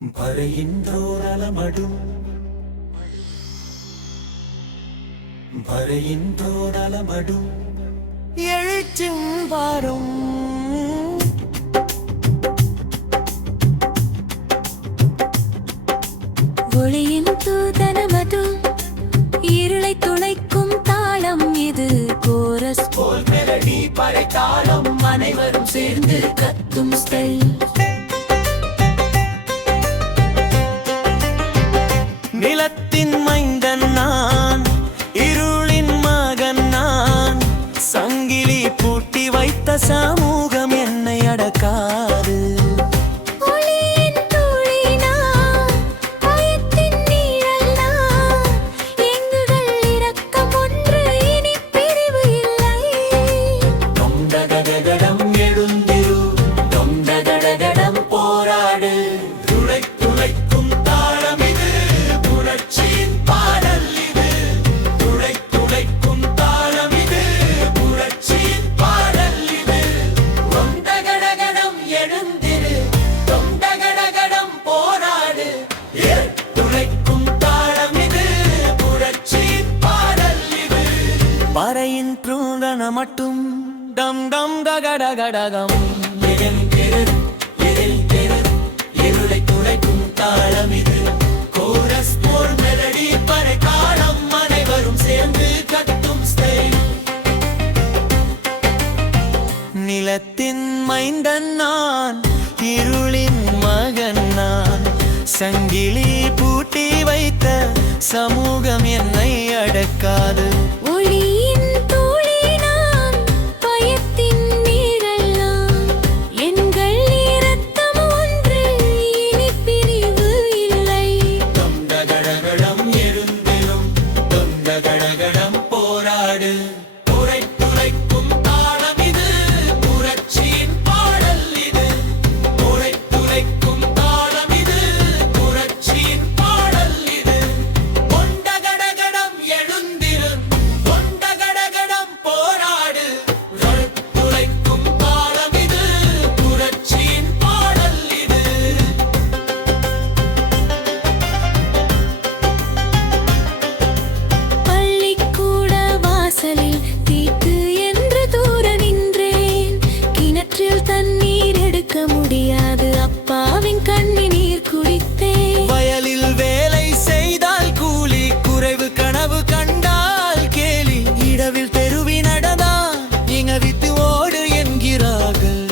ಬರೆಯಿಂದೋರಲಮಡು ಬರೆಯಿಂದೋರಲಮಡು எழுச்சிம்பாரும் ஒளியின் தூதனமது இருளை துளைக்கும் தாளம் இது கோரஸ் போல் மெலடி படைத்தாளம் அனைவரும் சேர்ந்து கத்தும் ஸ்டைல் நிலத்தின் மைந்தன் நான் இருளின் மகன் நான் சங்கிலி பூட்டி வைத்த சமூகம் என்னை அடக்காது பறையின் த்ரூதன மட்டும் டம் டம் டகடகடகம் இருளை துளைக்கும் தாளம் இது கோரஸ் போல் மெலடி பறை தாளம் அனைவரும் சேர்ந்து கத்தும் ஸ்டைல் நிலத்தின் மைந்தன் நான் இருளின் மகன் நான் சங்கிலி பூட்டி வைத்த சமூகம் என்னை அடக்காது ஒளியின் தூளி நான் பயத்தின் நீரெல்லாம் எங்கள் இரத்தம் ஒன்று இனி பிரிவு இல்லை தொண்டகடகடம் எழுந்திரும் தொண்டகடகடம் போராடு உரை துளைக்கும் தாளம் இது புரட்சியின் பாடல் இது உரை துளைக்கும் தாளம் இது புரட்சியின் பாடல் இது தொண்டகடகடம் எழுந்திரும் தொண்டகடகடம் போராடு உரை துளைக்கும் தாளம் இது புரட்சியின் பாடல் இது பள்ளிக்கூட வாசலில் தீட்டு என்று தூர நின்றேன் கிணற்றில் தண்ணீர் எடுக்க முடியாது அப்பாவின் கண்ணீர் குடித்தேன் வயலில் வேலை செய்தால் கூலி குறைவு கனவு கண்டால் கேலி இடவில் தெருவி நடந்தால் இங்கவித்து ஓடு என்கிறார்கள்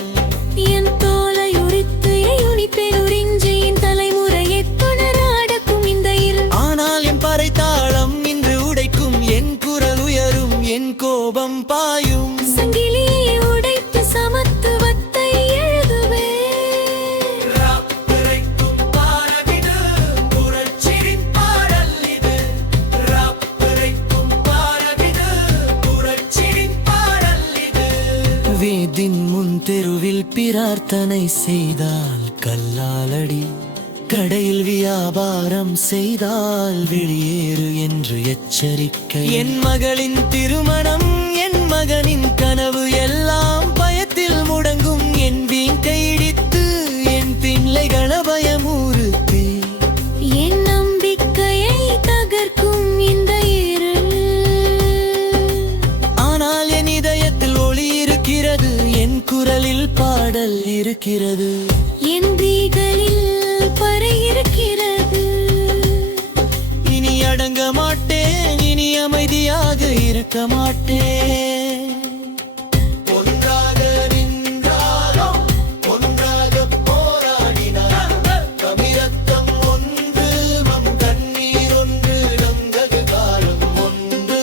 என் தோலை உரித்து யுனிப்பெருரிஞ்சியின் தலைமுறையை தொடராடக்கும் இந்த இருள் ஆனால் என் பறை தாளம் இன்று உடைக்கும் என் குரல் உயரும் என் கோபம் பாயும் சங்கிலியை உடைத்து சமத்துவத்தை எழுதுவேன் ராப்பிரைக்கும் பாரவிடு புரட்சியின் பாடல் இது ராப்பிரைக்கும் பாரவிடு புரட்சியின் பாடல் இது வீதின் முன் தெருவில் பிரார்த்தனை செய்தால் கல்லாலடி கடையில் வியாபாரம் செய்தால் வெளியேறு என்று எச்சரிக்கை என் மகளின் திருமணம் என் மகனின் கனவு எல்லாம் பயத்தில் முடங்கும் என் வீண் கையிடித்து என் பிள்ளைகள பயமுறுத்தி என் நம்பிக்கையை தகர்க்கும் இந்த இருள் ஆனால் என் இதயத்தில் ஒளி இருக்கிறது என் குரலில் பாடல் இருக்கிறது என் விழிகளில் பறை இருக்கிறது இனி அடங்க மாட்டேன் இனி அமைதியாக இருக்க மாட்டேன் ஒன்றாக நின்றாலும் ஒன்றாக போராடினார் கமிரத்தம் ஒன்று மம் கண்ணீர் ஒன்று நம் காலம் ஒன்று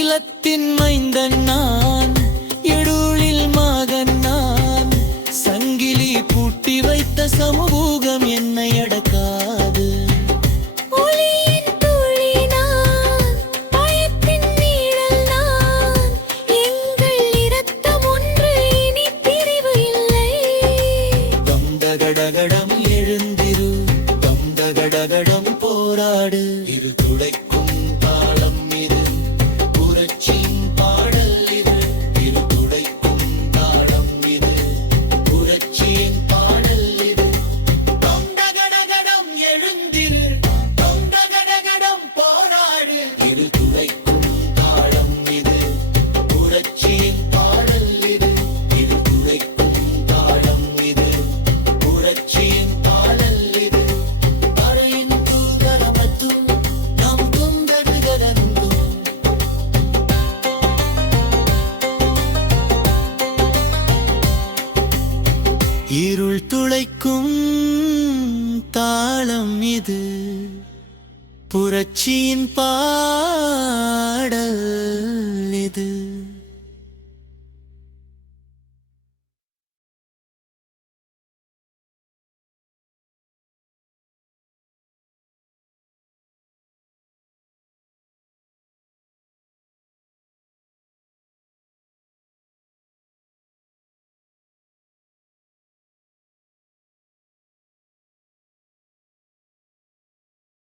இலத்தின் மைந்தன் நான் இருளில் மகன் நான் சங்கிலி பூட்டி வைத்த சமூகம் என்னை அடக்காது ஒளியின் துளி நான் பயத்தின் நீழல் நான் எங்கள் இரத்தம் ஒன்று இனி பிரிவு இல்லை தொண்டகடகடம் எழுந்திரு தொண்டகடகடம் போராடு இரு துடைக்கும் தாளம் இது புரட்சியின் பாடல் இது இரு துடைக்கும் தாளம் இது புரட்சி இருள் துளைக்கும் தாளம் இது, புரட்சியின் பாடல் இது.